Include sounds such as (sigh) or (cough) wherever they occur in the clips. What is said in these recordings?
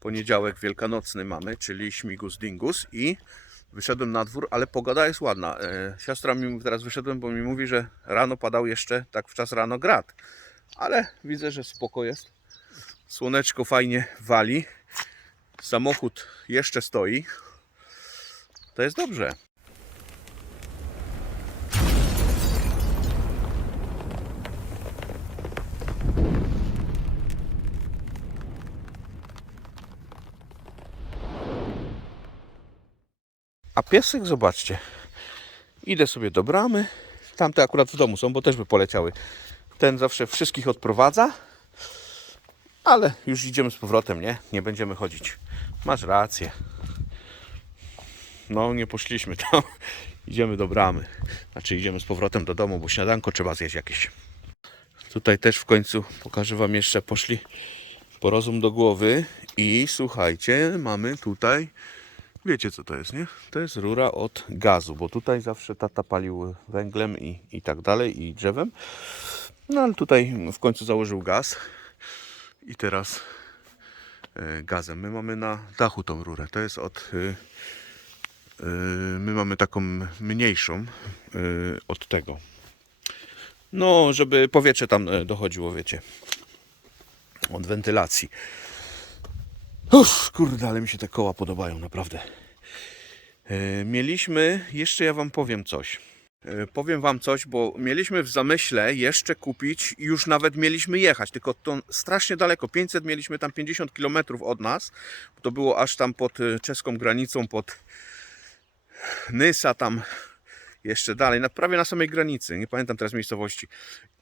Poniedziałek wielkanocny mamy, czyli śmigus dingus i wyszedłem na dwór, ale pogoda jest ładna. E, siostra mi teraz wyszedłem, bo mi mówi, że rano padał jeszcze, tak w czas rano grad. Ale widzę, że spoko jest. Słoneczko fajnie wali. Samochód jeszcze stoi. To jest dobrze. A piesek, zobaczcie. Idę sobie do bramy. Tamte akurat w domu są, bo też by poleciały. Ten zawsze wszystkich odprowadza. Ale już idziemy z powrotem, nie? Nie będziemy chodzić. Masz rację. No, nie poszliśmy (laughs) tam. Idziemy do bramy. Znaczy, idziemy z powrotem do domu, bo śniadanko trzeba zjeść jakieś. Tutaj też w końcu pokażę Wam jeszcze. Poszli po rozum do głowy. I słuchajcie, mamy tutaj Wiecie co to jest, nie? To jest rura od gazu, bo tutaj zawsze tata palił węglem i, i tak dalej, i drzewem. No ale tutaj w końcu założył gaz i teraz e, gazem. My mamy na dachu tą rurę. To jest od. y, y, my mamy taką mniejszą y, od tego. No, żeby powietrze tam e, dochodziło, wiecie. Od wentylacji. Uff, kurde, ale mi się te koła podobają, naprawdę. E, Mieliśmy, jeszcze ja Wam powiem coś. E, Powiem Wam coś, bo mieliśmy w zamyśle jeszcze kupić, już nawet mieliśmy jechać, tylko to strasznie daleko. 500 mieliśmy tam 50 km od nas. To było aż tam pod e, czeską granicą, pod Nysa, tam jeszcze dalej, na, prawie na samej granicy, nie pamiętam teraz miejscowości.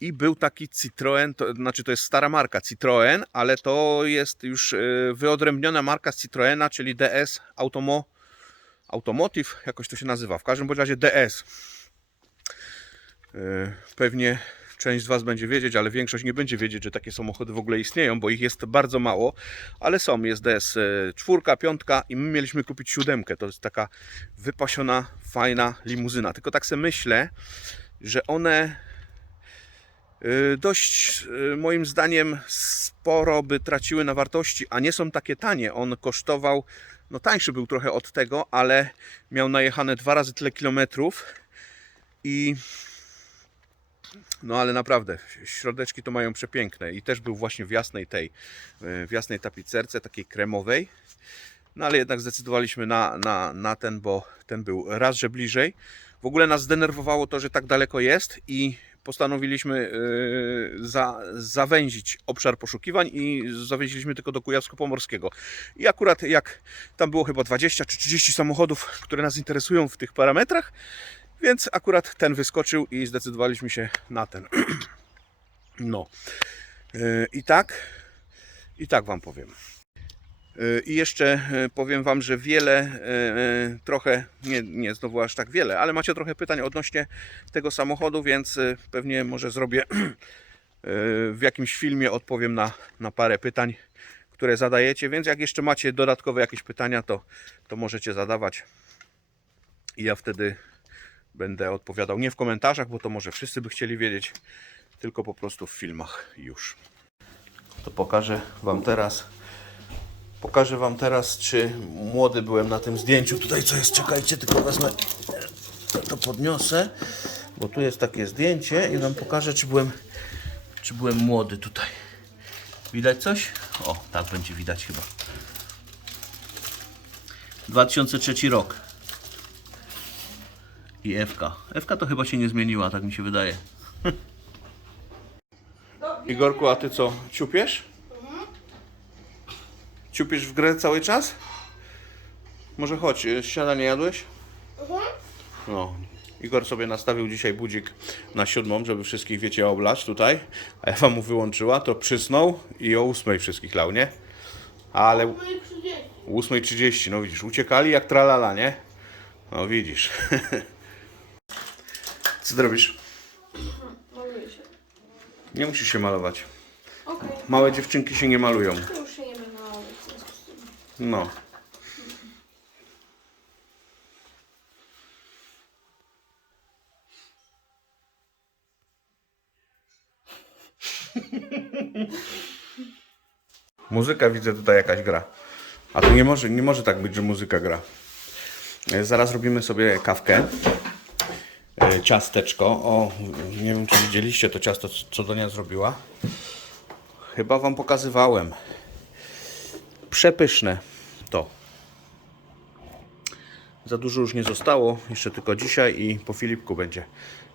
I był taki Citroen, to znaczy to jest stara marka Citroen, ale to jest już e, wyodrębniona marka Citroena, czyli DS Automo, Automotive, jakoś to się nazywa. W każdym razie DS. E, Pewnie część z Was będzie wiedzieć, ale większość nie będzie wiedzieć, że takie samochody w ogóle istnieją, bo ich jest bardzo mało, ale są. Jest DS e, czwórka, piątka i my mieliśmy kupić siódemkę. To jest taka wypasiona, fajna limuzyna. Tylko tak sobie myślę, że one y, dość y, moim zdaniem sporo by traciły na wartości, a nie są takie tanie. On kosztował, no tańszy był trochę od tego, ale miał najechane dwa razy tyle kilometrów i no ale naprawdę, środeczki to mają przepiękne i też był właśnie w jasnej tej, w jasnej tapicerce, takiej kremowej. No ale jednak zdecydowaliśmy na, na, na ten, bo ten był raz, że bliżej. W ogóle nas zdenerwowało to, że tak daleko jest i postanowiliśmy yy, za, zawęzić obszar poszukiwań i zawieźliśmy tylko do Kujawsko-Pomorskiego. I akurat jak tam było chyba 20 czy 30 samochodów, które nas interesują w tych parametrach, więc akurat ten wyskoczył i zdecydowaliśmy się na ten. (clears throat) No. Yy, I tak, i tak Wam powiem. Yy, I jeszcze yy, powiem Wam, że wiele, trochę, nie, nie znowu aż tak wiele, ale macie trochę pytań odnośnie tego samochodu, więc pewnie może zrobię (clears throat) w jakimś filmie, odpowiem na, na parę pytań, które zadajecie, więc jak jeszcze macie dodatkowe jakieś pytania, to, to możecie zadawać i ja wtedy będę odpowiadał nie w komentarzach, bo to może wszyscy by chcieli wiedzieć, tylko po prostu w filmach już. To pokażę Wam teraz Pokażę Wam teraz, czy młody byłem na tym zdjęciu. Tutaj co jest, czekajcie, tylko wezmę, to podniosę, bo tu jest takie zdjęcie i Wam pokażę, czy byłem, czy byłem młody tutaj. Widać coś? O, tak będzie widać chyba. 2003 rok. I FK. FK to chyba się nie zmieniła, tak mi się wydaje. Igorku, a ty co, ciupiesz? Ciupisz w grę cały czas? Może chodź, y, śniadanie jadłeś? No. Igor sobie nastawił dzisiaj budzik na siódmą, żeby wszystkich, wiecie, oblać tutaj. A Ewa mu wyłączyła, to przysnął i o ósmej wszystkich lał, nie? Ale... 8.30, no widzisz, uciekali jak tralala, nie? No widzisz. (laughs) Co ty robisz? Maluję się. Nie musisz się malować. Okej. Małe dziewczynki się nie malują. To już się nie będę malować w związku z tym. No. Muzyka widzę tutaj jakaś gra. A to nie może, nie może tak być, że muzyka gra. E, Zaraz robimy sobie kawkę. E, Ciasteczko. O, nie wiem czy widzieliście to ciasto, co Donia zrobiła. Chyba wam pokazywałem. Przepyszne to. Za dużo już nie zostało. Jeszcze tylko dzisiaj i po Filipku będzie.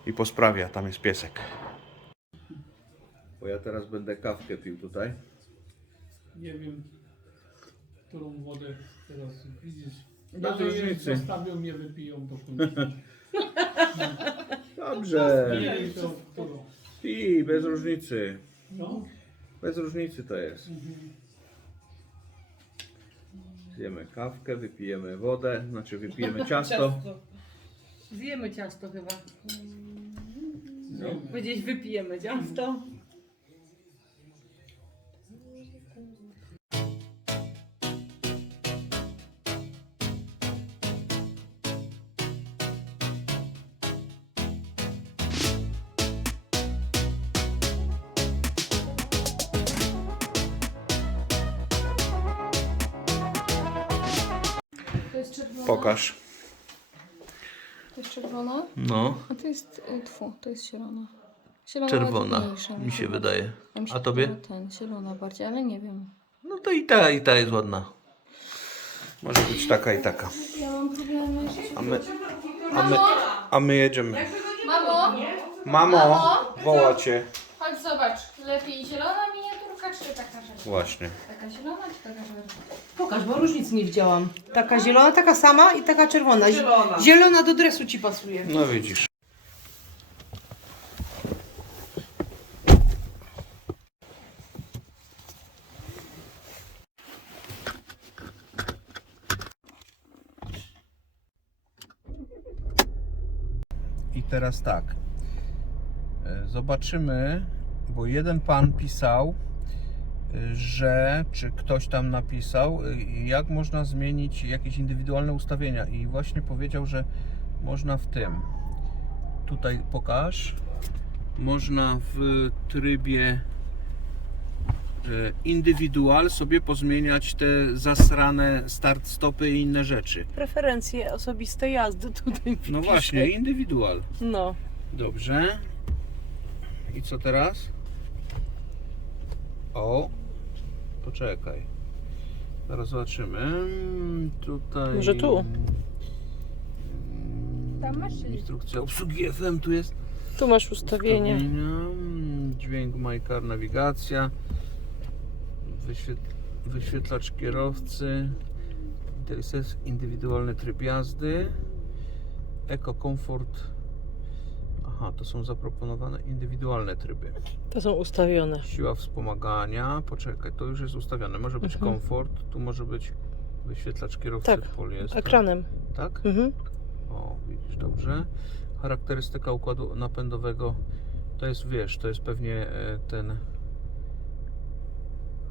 I po sprawie, a tam jest piesek. Bo ja teraz będę kawkę pił tutaj. Nie wiem, którą wodę teraz widzisz. Bez Dalej różnicy. Zostawią mnie, wypiją do końca. (laughs) Dobrze. To, którą. I bez różnicy. No, Bez różnicy to jest. Zjemy kawkę, wypijemy wodę, znaczy wypijemy (laughs) ciasto. Zjemy ciasto chyba. No. Gdzieś wypijemy ciasto. Pokaż. To jest czerwona, No, a to jest, y, tfu, to jest zielona. Zielona czerwona ładniejsza, mi się podoba. wydaje. Ja mi się A tobie? podoba Ten, zielona bardziej, ale nie wiem. No to i ta, i ta jest ładna. Może być taka i taka. Ja mam problemy. A my, a my, a my jedziemy. Mamo, Mamo, woła cię. chodź zobacz. Lepiej zielona czy taka rzecz? Właśnie. Taka zielona, czy taka rzecz? Pokaż, bo różnic nie widziałam. Taka zielona, taka sama i taka czerwona. Zi- Zielona. Zielona do dresu ci pasuje. No widzisz. I teraz tak. E, Zobaczymy, bo jeden pan pisał, że czy ktoś tam napisał, e, jak można zmienić jakieś indywidualne ustawienia i właśnie powiedział, że można w tym. Tutaj pokaż. Można w trybie e, indywidual sobie pozmieniać te zasrane start stopy i inne rzeczy. Preferencje osobiste jazdy tutaj No pisze. właśnie, indywidual. No. Dobrze. I co teraz? O, poczekaj. Zaraz zobaczymy. Mm, Tutaj. Może tu? Mm, Tam masz, Instrukcja obsługi FM tu jest. Tu masz ustawienie. Ustawienia, mm, Dźwięk Majkar, nawigacja. Wyświetl wyświetlacz kierowcy. Interes- Indywidualny tryb jazdy. Eko Comfort. Aha, to są zaproponowane indywidualne tryby. To są ustawione. Siła wspomagania. Poczekaj, to już jest ustawione. Może być Mhm. komfort, tu może być wyświetlacz kierowcy Tak, poliester. Ekranem. Tak? Mhm. O, widzisz, dobrze. Charakterystyka układu napędowego to jest, wiesz, to jest pewnie e, ten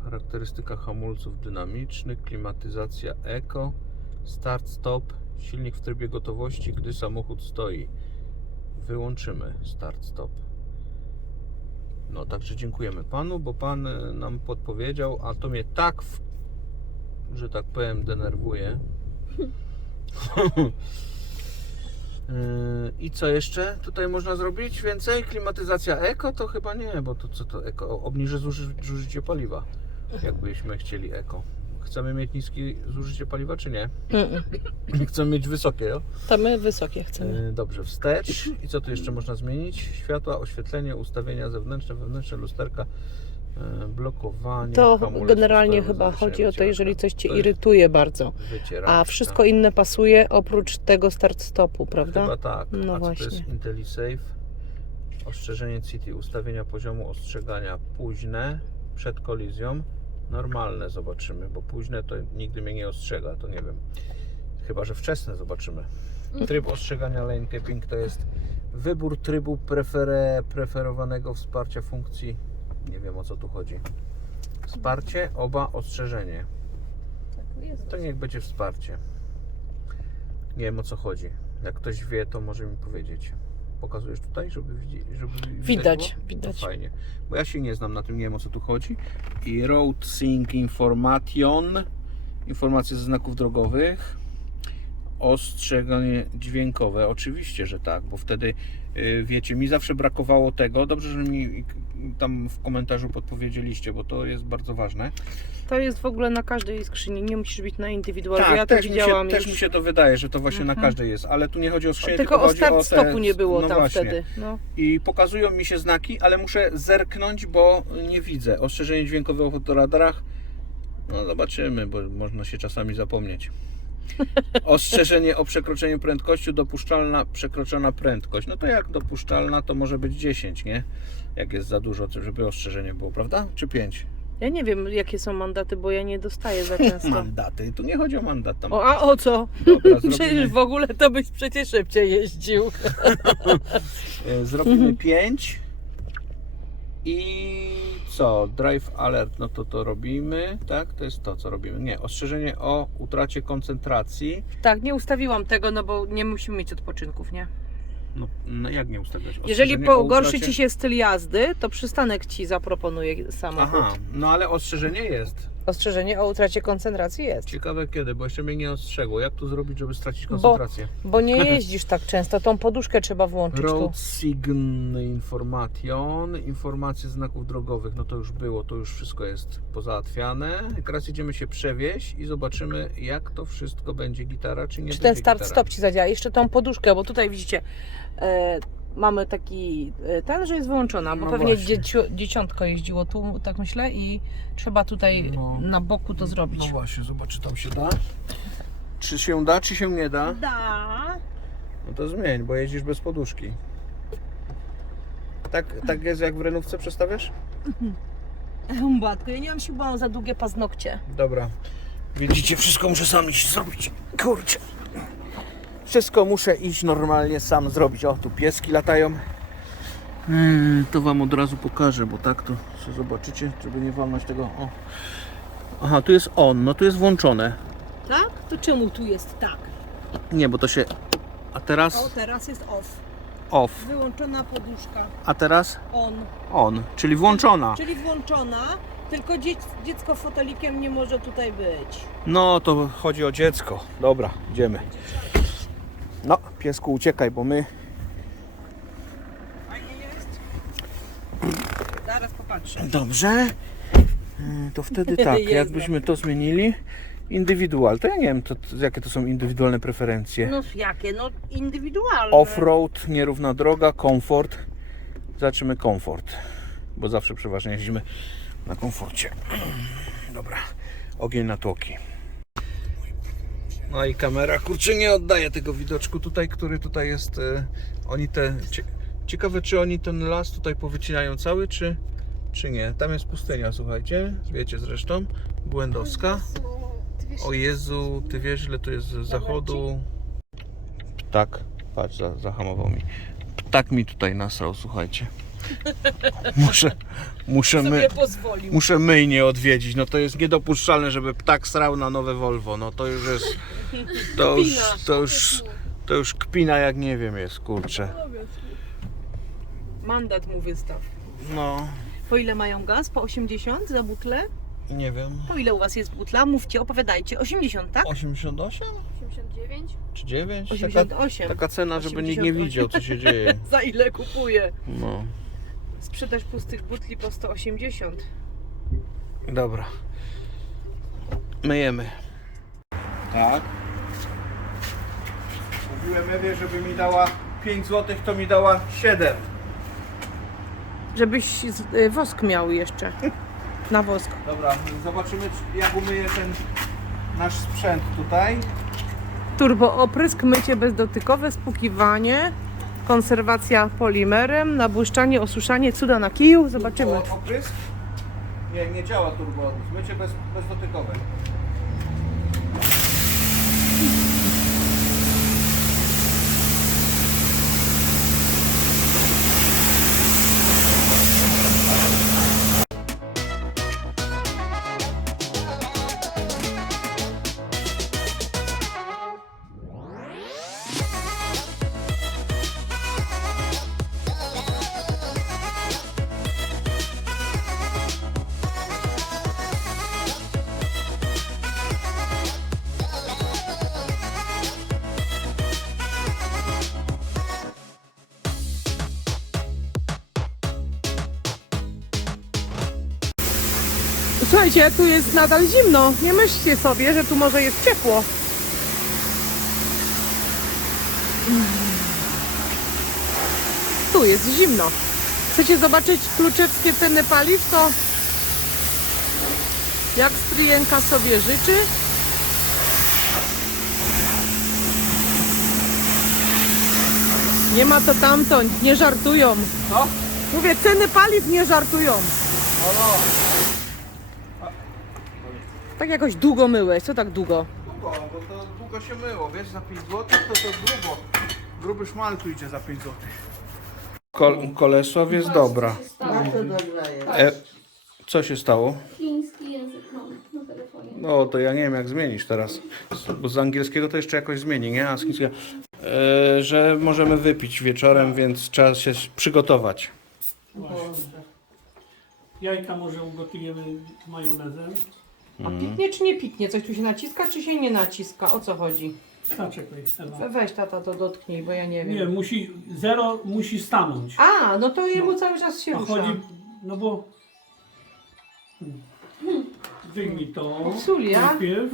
charakterystyka hamulców dynamicznych, klimatyzacja eco, start stop, silnik w trybie gotowości, gdy samochód stoi. Wyłączymy start stop. No, także dziękujemy panu, bo pan e, nam podpowiedział, a to mnie tak, w, że tak powiem, denerwuje. Yy, (laughs) I co jeszcze tutaj można zrobić? Więcej? Klimatyzacja eko? To chyba nie, bo to co to eko? Obniży zuży- zużycie paliwa, jakbyśmy chcieli eko. Chcemy mieć niskie zużycie paliwa, czy nie? Mm-mm. (clears throat) Chcemy mieć wysokie, jo? To my wysokie chcemy. Yy, Dobrze, wstecz. I co tu jeszcze można zmienić? Światła, oświetlenie, ustawienia zewnętrzne, wewnętrzne, lusterka, yy, blokowanie. To hamulec, generalnie chyba chodzi o to, jeżeli coś Cię irytuje bardzo. A wszystko inne pasuje oprócz tego start stopu, prawda? Chyba tak. No A co to właśnie. jest IntelliSafe? Ostrzeżenie City, ustawienia poziomu ostrzegania późne, przed kolizją. Normalne zobaczymy, bo późne to nigdy mnie nie ostrzega, to nie wiem. Chyba, że wczesne zobaczymy. Tryb ostrzegania lane capping to jest wybór trybu prefere, preferowanego wsparcia funkcji. Nie wiem o co tu chodzi. Wsparcie, oba, ostrzeżenie. To niech będzie wsparcie. Nie wiem o co chodzi. Jak ktoś wie, to może mi powiedzieć. Pokazujesz tutaj, żeby, widzi- żeby Widać, było? widać. To fajnie. Bo ja się nie znam na tym, nie wiem o co tu chodzi. I Road Sync Information Informacje ze znaków drogowych. Ostrzeganie dźwiękowe. Oczywiście, że tak, bo wtedy y, wiecie, mi zawsze brakowało tego. Dobrze, że mi tam w komentarzu podpowiedzieliście, bo to jest bardzo ważne. To jest w ogóle na każdej skrzyni, nie musisz być na indywidualnie. Tak, ja też, mi się, też mi się to wydaje, że to właśnie na Mhm. każdej jest, ale tu nie chodzi o skrzynię, Tylko o chodzi start te- stopu nie było no tam właśnie. wtedy. No. I pokazują mi się znaki, ale muszę zerknąć, bo nie widzę. Ostrzeżenie dźwiękowe o fotoradarach. No zobaczymy, bo można się czasami zapomnieć. Ostrzeżenie o przekroczeniu prędkości, dopuszczalna przekroczona prędkość. No to jak dopuszczalna, to może być 10, nie? Jak jest za dużo, żeby ostrzeżenie było, prawda? Czy 5? Ja nie wiem, jakie są mandaty, bo ja nie dostaję za (laughs) często. Mandaty. Tu nie chodzi o mandat. Tam. O, a o co? Dobra, (laughs) Przecież w ogóle to byś przecież szybciej jeździł. (laughs) e, zrobimy 5. I co? Drive alert, no to to robimy, tak? To jest to, co robimy. Nie, ostrzeżenie o utracie koncentracji. Tak, nie ustawiłam tego, no bo nie musimy mieć odpoczynków, nie? No, no jak nie ustawiać? Jeżeli Ostrzeżenie o pogorszy utracie- ci się styl jazdy, to przystanek ci zaproponuje samochód. Aha, no ale ostrzeżenie jest. Ostrzeżenie o utracie koncentracji jest. Ciekawe kiedy, bo jeszcze mnie nie ostrzegło. Jak tu zrobić, żeby stracić Bo- koncentrację? Bo nie (laughs) jeździsz tak często, tą poduszkę trzeba włączyć tu. Road Sign Information, informacje znaków drogowych, no to już było, to już wszystko jest pozałatwiane. Teraz idziemy się przewieźć i zobaczymy jak to wszystko będzie gitara, czy nie Czy ten będzie start gitara. stop ci zadziała? Jeszcze tą poduszkę, bo tutaj widzicie, e, mamy taki e, ten, że jest wyłączona, bo No pewnie właśnie. dzieci, dzieciątko jeździło tu, tak myślę, i trzeba tutaj No. na boku to zrobić. No właśnie, zobacz czy tam się da. Czy się da, czy się nie da? Da. No to zmień, bo jeździsz bez poduszki. Tak, tak jest jak w renówce przestawiasz? Matko, ja nie mam sił, bo mam za długie paznokcie. Dobra. Widzicie, wszystko muszę sam iść zrobić. Kurczę. Wszystko muszę iść normalnie sam zrobić. O, tu pieski latają. Yy, to wam od razu pokażę, bo tak to sobie zobaczycie, żeby nie walnąć tego. O. Aha, tu jest on, no tu jest włączone. Tak? To czemu tu jest tak? Nie, bo to się. A teraz teraz jest off. off. Wyłączona poduszka. A teraz On. on, czyli włączona. Czyli włączona, tylko dziecko fotelikiem nie może tutaj być. No to chodzi o dziecko. Dobra, idziemy. No, piesku, uciekaj, bo my. Fajnie jest? Zaraz popatrzę. Dobrze. Yy, To wtedy (laughs) tak, jakbyśmy to zmienili. Indywidual, to ja nie wiem, to, to, jakie to są indywidualne preferencje. No jakie? No indywidualne. Offroad, nierówna droga, komfort. Zobaczymy komfort, bo zawsze przeważnie jeździmy na komforcie. (clears throat) Dobra, ogień na tłoki. No i kamera, kurczę, nie oddaje tego widoczku tutaj, który tutaj jest. E, oni te. Cie, ciekawe, czy oni ten las tutaj powycinają cały, czy, czy nie. Tam jest pustynia, słuchajcie. Wiecie zresztą. Błędowska. O Jezu, ty wiesz, ile to jest z zachodu. Ptak, patrz, za, zahamował mi. Ptak mi tutaj nasrał, słuchajcie. Muszę, muszę, my, pozwolił. muszę myjnie odwiedzić. No to jest niedopuszczalne, żeby ptak srał na nowe Volvo. No to już jest. (laughs) To już, to już, to już kpina jak nie wiem jest, kurczę. Mandat mu wystaw. No, Po ile mają gaz? Po 80 za butlę? nie wiem. Po ile u was jest butla? Mówcie, opowiadajcie. 80, tak? 88 89? czy 9? Taka, 88. taka cena, żeby nikt nie 88. widział, co się dzieje. (laughs) Za ile kupuję? No, Sprzedaż pustych butli po 180. dobra. Myjemy. Tak. Mówiłem Ewie, żeby mi dała 5 zł, to mi dała 7. Żebyś z- y, wosk miał jeszcze. Na wosk. Dobra, zobaczymy czy- jak umyję ten nasz sprzęt tutaj. Turbo oprysk, mycie bezdotykowe, spłukiwanie, konserwacja polimerem, nabłyszczanie, osuszanie, cuda na kiju. Zobaczymy. O- Oprysk? Nie, nie działa turbo. Mycie bez, bezdotykowe. Słuchajcie, tu jest nadal zimno. Nie myślcie sobie, że tu może jest ciepło. Tu jest zimno. Chcecie zobaczyć kluczewskie ceny paliw, to jak stryjenka sobie życzy. Nie ma to tamto, nie żartują. Co? Mówię, ceny paliw nie żartują. Tak jakoś długo myłeś, co tak długo? Długo, bo to długo się myło, wiesz, za 5 zł to to grubo. Gruby szmal tu idzie za 5 zł. Kol Kolesław jest dobra. E, co się stało? Chiński język mam na telefonie. No to ja nie wiem jak zmienić teraz. Bo z angielskiego to jeszcze jakoś zmieni, nie? A z chińskiego. E, że możemy wypić wieczorem, więc trzeba się przygotować. Właśnie. Jajka może ugotujemy majonezem. A piknie czy nie piknie? Coś tu się naciska, czy się nie naciska? O co chodzi? Zaczekaj, Ela. We- Weź tata to dotknij, bo ja nie wiem. Nie, musi, zero musi stanąć. A, no to jemu cały czas się A rusza. chodzi, no bo... Wyjmij to najpierw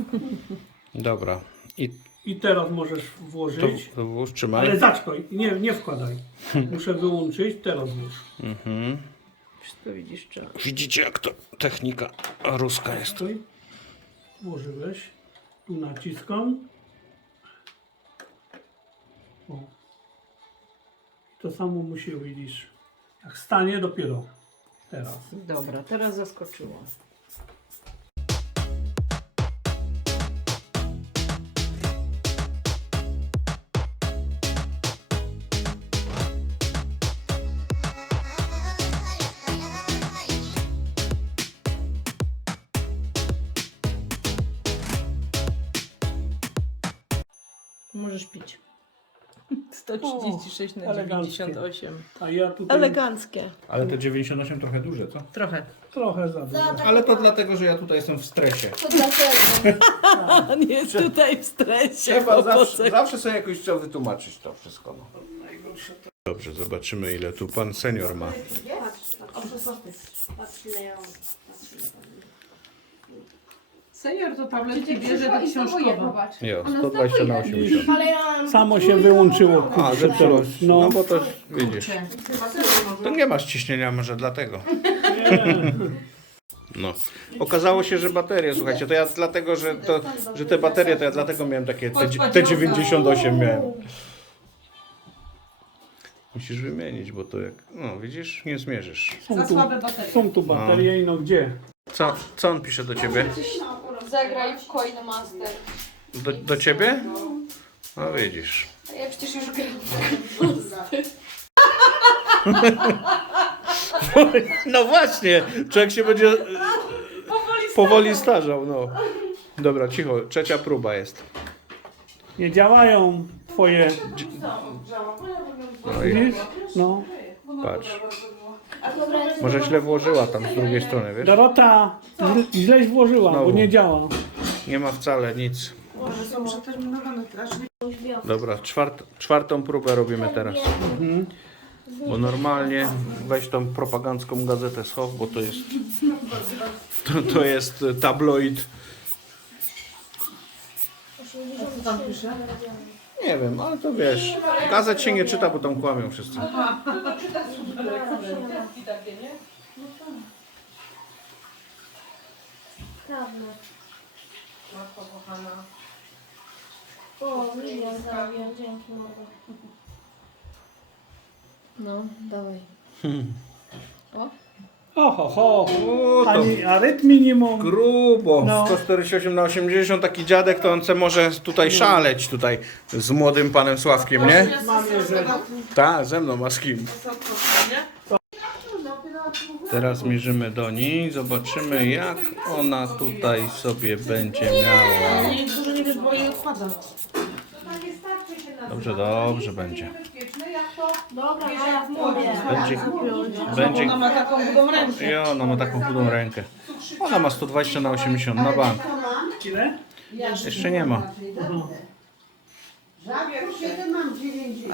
Dobra. I i teraz możesz to, włożyć. to włóż, trzymaj. Ale zaczekaj, nie, nie wkładaj. (laughs) Muszę wyłączyć, teraz włóż. Mhm. Wszystko widzisz, czy... Widzicie jak to technika ruska jest. Stój. Włożyłeś. Tu naciskam. O. To samo musi widzisz. Jak stanie dopiero teraz. Dobra, teraz zaskoczyło. Możesz pić. (laughs) 136 na eleganckie. 98. A ja tutaj Eleganckie. Ale te 98 trochę duże, co? Trochę. trochę za dużo. Ale to dlatego, że ja tutaj jestem w stresie. To dlatego. (laughs) (laughs) Pan jest tutaj w stresie. Trzeba zawsze, zawsze sobie jakoś trzeba wytłumaczyć to wszystko. No. Dobrze, zobaczymy ile tu pan senior ma. Senior to tabletki bierze tak je, książkowo. Jo, Ona 120 na znowu je. 80. Ale ja. Samo się wyłączyło. A, kurczę, zepsuło. teraz. No No, bo to widzisz. To nie masz ciśnienia może dlatego. nie. No. Okazało się, że baterie, słuchajcie, to ja dlatego, że, to, że te baterie, to ja dlatego miałem takie, te, te 98 miałem. Musisz wymienić, bo to jak, no widzisz, nie zmierzysz. Są, Za tu, słabe baterie. są tu baterie i no gdzie? Co, co on pisze do ciebie? Zagraj w Coin Master. Do, do ciebie? No widzisz. A ja przecież już gram. (laughs) No właśnie, człowiek się będzie e, powoli starzał, no. Dobra, cicho, trzecia próba jest. Nie działają twoje. No i Widzisz? No. patrz. Może źle włożyła tam z drugiej strony, wiesz? Dorota, źle- źleś włożyła, bo Znowu. nie działa. Nie ma wcale nic. Dobra, czwart, czwartą próbę robimy teraz. Bo normalnie weź tą propagancką gazetę schow, bo to jest to, to jest tabloid. Nie wiem, ale to wiesz, gazet się nie czyta, bo tam kłamią wszyscy. Prawda. O, milion zarobiłem, dzięki mogę. No, dawaj. Oho, ho. O, to Ani, a rytm minimum. grubo. No. 148 na 80, taki dziadek to on se może tutaj szaleć tutaj z młodym panem Sławkiem, nie? Tak, ze mną, a z kim? Teraz mierzymy do niej, zobaczymy jak ona tutaj sobie będzie miała. Dużo nie wiesz, bo jej odpada. Dobrze, dobrze będzie. Dobra, a ja mówię. Będzie, będzie Ona ma taką budą rękę. i ona ma taką chudą rękę. Ona ma 120 na 80 na bank. Ile? Jeszcze nie ma.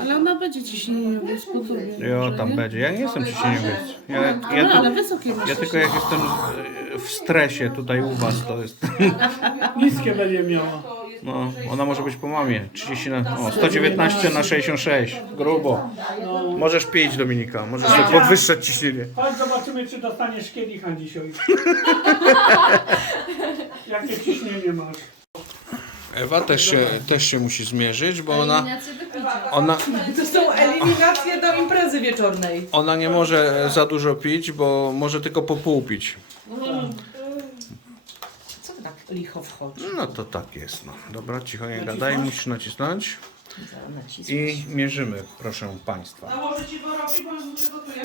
Ale ona będzie ciśnieniowa, spokojnie. Jo, tam będzie. Ja nie jestem ciśnieniowiec. Ja, ja, Ale, tu, wysokie masz ja tylko jak jestem w stresie tutaj u was, to jest... Niskie będzie miała. No, ona może być po mamie. 30 na, o, 119 na 66. Grubo. Możesz pić, Dominika. Możesz sobie podwyższać ciśnienie. Chodź zobaczymy, czy dostaniesz kielicha dzisiaj. (laughs) Jakie ciśnienie masz? Ewa też się, też się musi zmierzyć, bo ona, ona, To są eliminacje do imprezy wieczornej. ona nie może za dużo pić, bo może tylko po pół pić. Licho wchodzi? No to tak jest. No. Dobra, cicho nie gadaj, musisz nacisnąć. I mierzymy, proszę Państwa. Nałożę ci go robi, bo już przygotuję.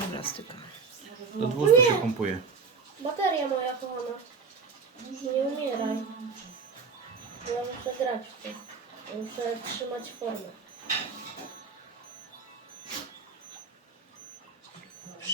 Dobra, styka. Do 200 się pompuje. Bateria moja kochana. Nie umieraj. Ja muszę grać w to. Ja Muszę trzymać formę.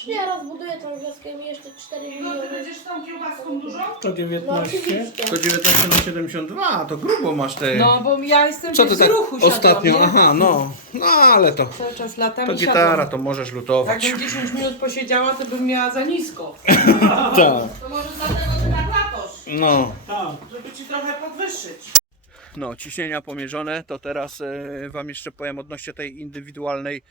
Ja rozbuduję tą wioskę i jeszcze 4 Igor, ty miliony. będziesz tą kiełbaską dużą? No 119. oczywiście. 119 na 72, to grubo masz te... No, bo ja jestem Co w ty tak ruchu ostatnio? nie? Aha, no. No ale to... Cały czas latam To i gitara, to możesz lutować. Jakbym 10 minut posiedziała, to bym miała za nisko. (laughs) Tak. To może dlatego ty tak latasz, No. Tak. żeby ci trochę podwyższyć. No, ciśnienia pomierzone, to teraz e, Wam jeszcze powiem odnośnie tej indywidualnej,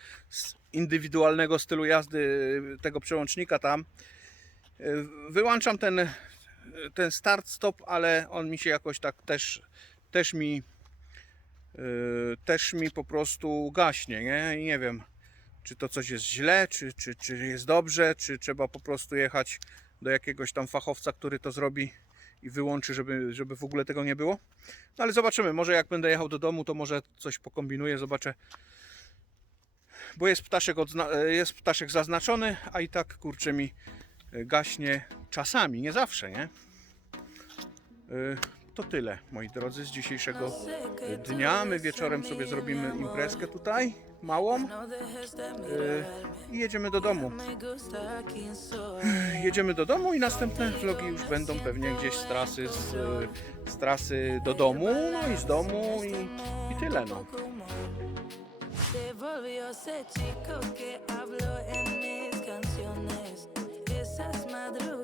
indywidualnego stylu jazdy e, tego przełącznika tam. E, Wyłączam ten, ten start stop, ale on mi się jakoś tak też, też mi też mi po prostu gaśnie, nie? Nie wiem, czy to coś jest źle, czy, czy, czy jest dobrze, czy trzeba po prostu jechać do jakiegoś tam fachowca, który to zrobi i wyłączy, żeby, żeby w ogóle tego nie było. No ale zobaczymy, może jak będę jechał do domu, to może coś pokombinuję, zobaczę. Bo jest ptaszek, e, jest ptaszek zaznaczony, a i tak kurczę mi e, gaśnie czasami, nie zawsze, nie? E, To tyle, moi drodzy, z dzisiejszego e, dnia. My wieczorem sobie zrobimy imprezkę tutaj, małą. e, I jedziemy do domu. Jedziemy do domu i następne vlogi już będą pewnie gdzieś z trasy, z, z trasy do domu, no i z domu i, i tyle no. Se volvió ese chico que habló en mis canciones. Esas madrugadas.